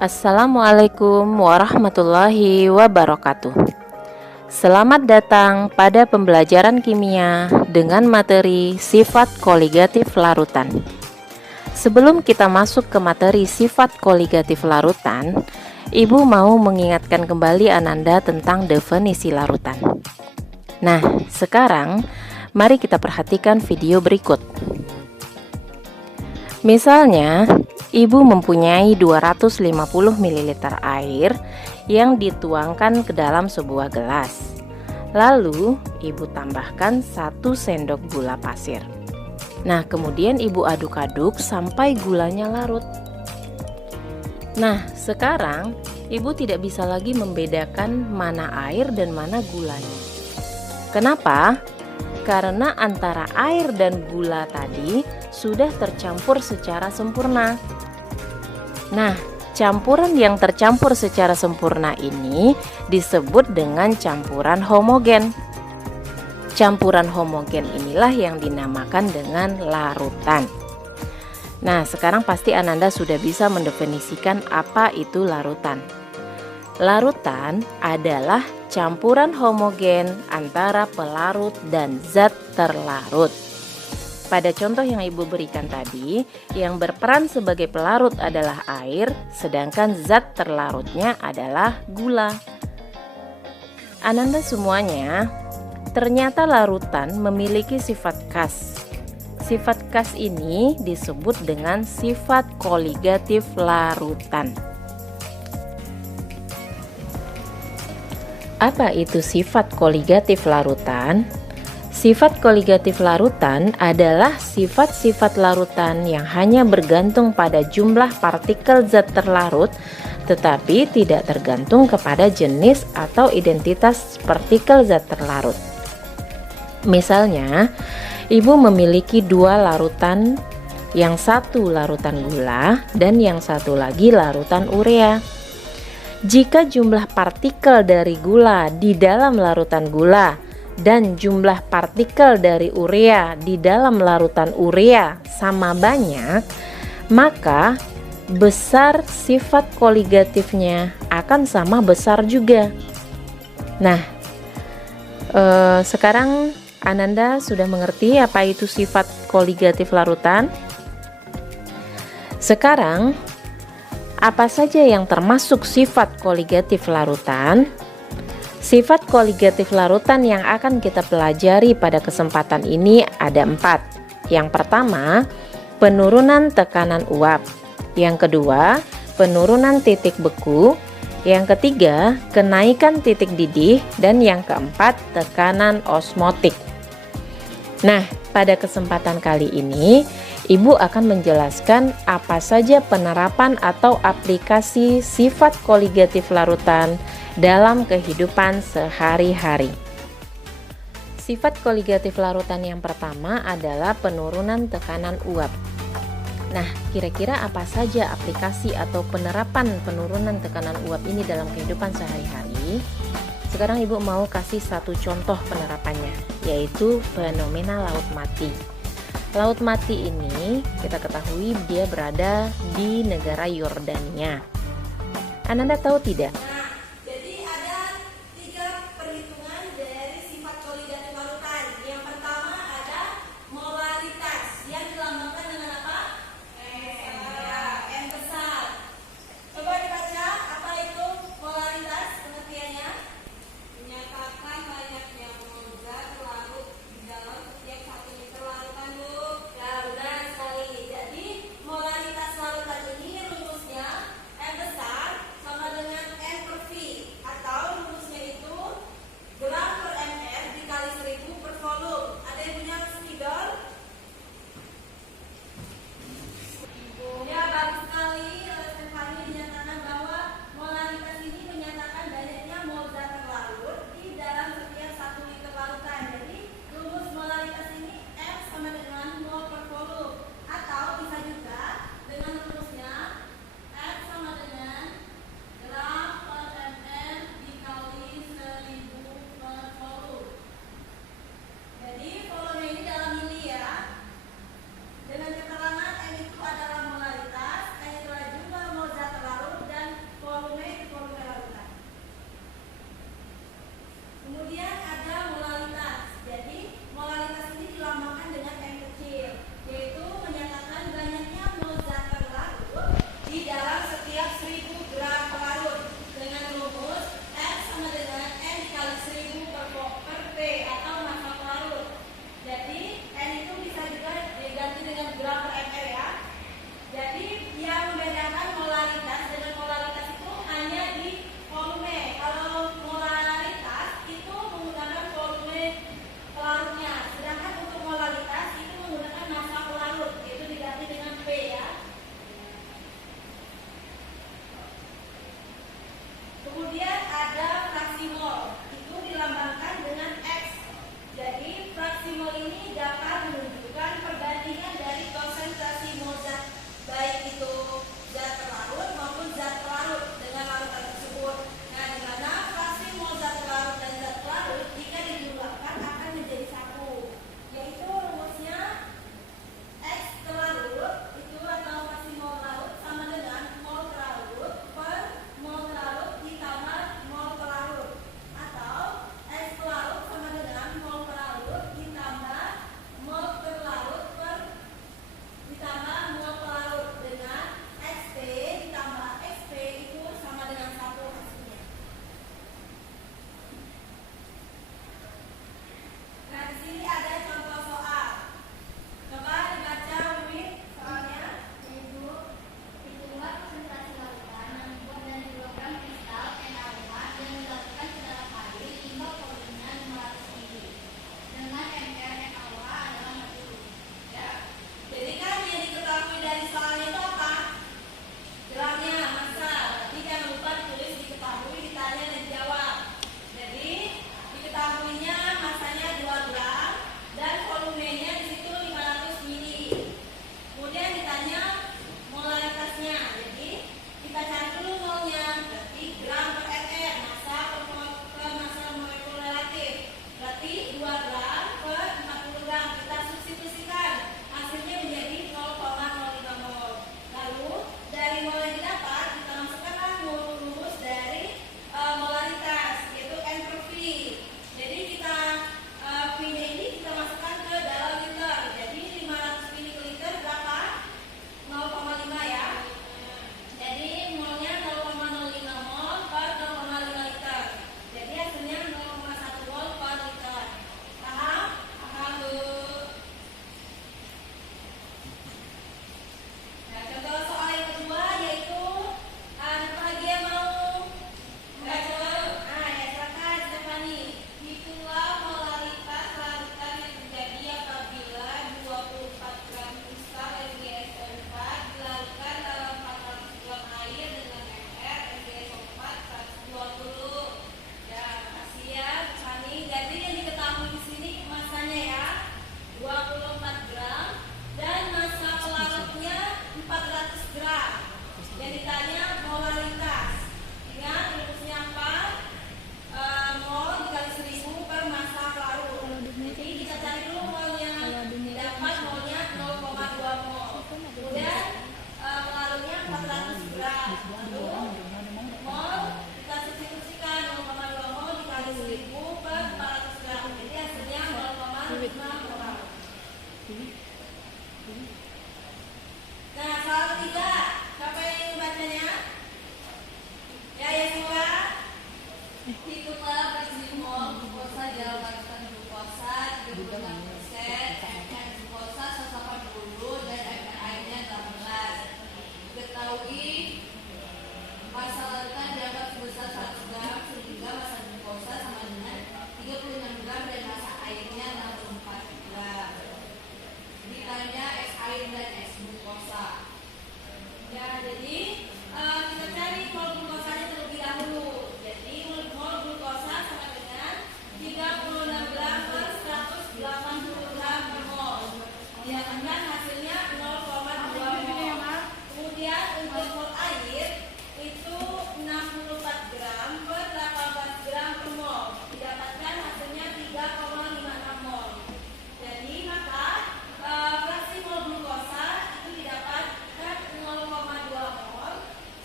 Assalamualaikum warahmatullahi wabarakatuh. Selamat datang pada pembelajaran kimia dengan materi sifat koligatif larutan. Sebelum kita masuk ke materi sifat koligatif larutan, Ibu mau mengingatkan kembali Ananda tentang definisi larutan. Nah, sekarang mari kita perhatikan video berikut. Misalnya, Ibu mempunyai 250 ml air yang dituangkan ke dalam sebuah gelas. Lalu, Ibu tambahkan 1 sendok gula pasir. Nah, kemudian Ibu aduk-aduk sampai gulanya larut. Nah, sekarang Ibu tidak bisa lagi membedakan mana air dan mana gulanya. Kenapa? Karena antara air dan gula tadi sudah tercampur secara sempurna. Nah, campuran yang tercampur secara sempurna ini disebut dengan campuran homogen. Campuran homogen inilah yang dinamakan dengan larutan. Nah, sekarang pasti Ananda sudah bisa mendefinisikan apa itu larutan. Larutan adalah campuran homogen antara pelarut dan zat terlarut. Pada contoh yang Ibu berikan tadi, yang berperan sebagai pelarut adalah air, sedangkan zat terlarutnya adalah gula. Ananda semuanya, ternyata larutan memiliki sifat khas. Sifat khas ini disebut dengan sifat koligatif larutan. Apa itu sifat koligatif larutan? Sifat koligatif larutan adalah sifat-sifat larutan yang hanya bergantung pada jumlah partikel zat terlarut, tetapi tidak tergantung kepada jenis atau identitas partikel zat terlarut. Misalnya, Ibu memiliki 2 larutan, yang satu larutan gula dan yang satu lagi larutan urea. Jika jumlah partikel dari gula di dalam larutan gula dan jumlah partikel dari urea di dalam larutan urea sama banyak, maka besar sifat koligatifnya akan sama besar juga. Nah, sekarang Ananda sudah mengerti apa itu sifat koligatif larutan? Sekarang, apa saja yang termasuk sifat koligatif larutan? Sifat koligatif larutan yang akan kita pelajari pada kesempatan ini ada 4. Yang pertama, penurunan tekanan uap. Yang kedua, penurunan titik beku. Yang ketiga, kenaikan titik didih. Dan yang keempat, tekanan osmotik. Nah, pada kesempatan kali ini, Ibu akan menjelaskan apa saja penerapan atau aplikasi sifat koligatif larutan dalam kehidupan sehari-hari. Sifat koligatif larutan yang pertama adalah penurunan tekanan uap. Nah, kira-kira apa saja aplikasi atau penerapan penurunan tekanan uap ini dalam kehidupan sehari-hari? Sekarang Ibu mau kasih satu contoh penerapannya, yaitu fenomena laut mati. Laut mati ini kita ketahui dia berada di negara Yordania. Ananda tahu tidak? Nah, soal ketiga, siapa yang ingin bacanya? Ya semua. Hitunglah persimol glukosa dalam kandungan glukosa 36%, NN glukosa 180 dan NN airnya 18. Ketahui massa larutan dianggap sebesar 100 gram sehingga massa glukosa sama dengan 36 gram dan massa airnya 64 gram. Ditanya S air dan S glukosa. Ya, jadi kita cari mol glukosanya terlebih dahulu. Jadi mol glukosa sama dengan 36 gram per 180 gram per mol. Didapatkan hasilnya 0,2 mol. Kemudian untuk mol air itu 64 gram per 18 gram per mol. Didapatkan hasilnya 3,56 mol. Jadi maka fraksi mol glukosa itu didapatkan 0,2 mol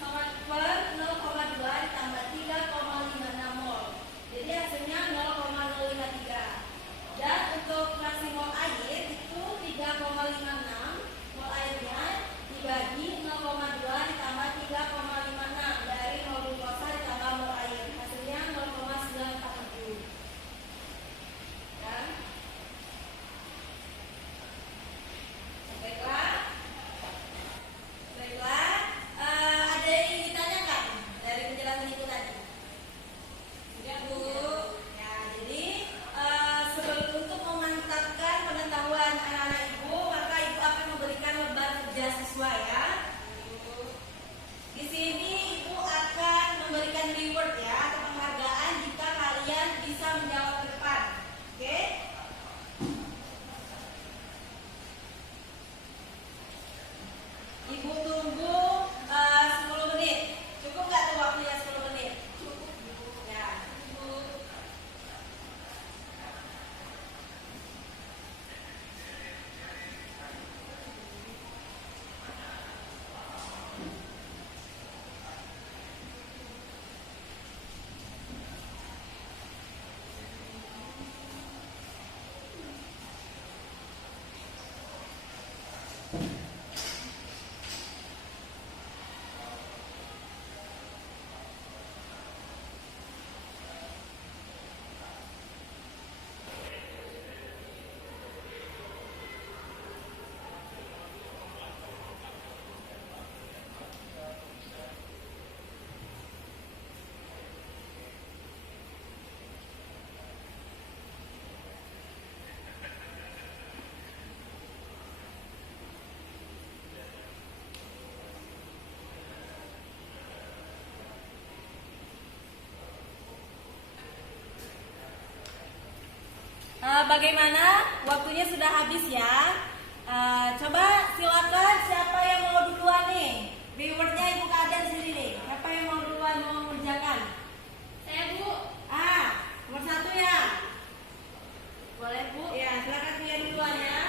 sama per 0,2 ditambah 3,56 mol. Jadi hasilnya 0,053. Dan untuk fraksi mol air itu 3,56 mol airnya dibagi 0,2 ditambah 3,56 dari mol glukosa ditambah mol air. Hasilnya 0,947. Dan baiklah, ada yang ingin ditanyakan dari penjelasan itu tadi? Ya Bu. Ya, jadi sebelum untuk memantapkan pengetahuan anak-anak Ibu, maka Ibu akan memberikan lembar kerja siswa ya. Di sini Ibu akan memberikan reward ya atau penghargaan jika kalian bisa menjawab ke depan. Oke? Ibu tunggu 10 menit. Cukup nggak tuh waktunya 10 menit? Cukup. Ya, cukup. Bagaimana? Waktunya sudah habis ya. Coba silakan siapa yang mau duluan nih? Rewardnya Ibu keadaan sini nih. Siapa yang mau duluan mau mengerjakan? Saya Bu. Nomor 1 ya. Boleh Bu? Ya, silakan pilih duluan ya.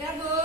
Udah Bu.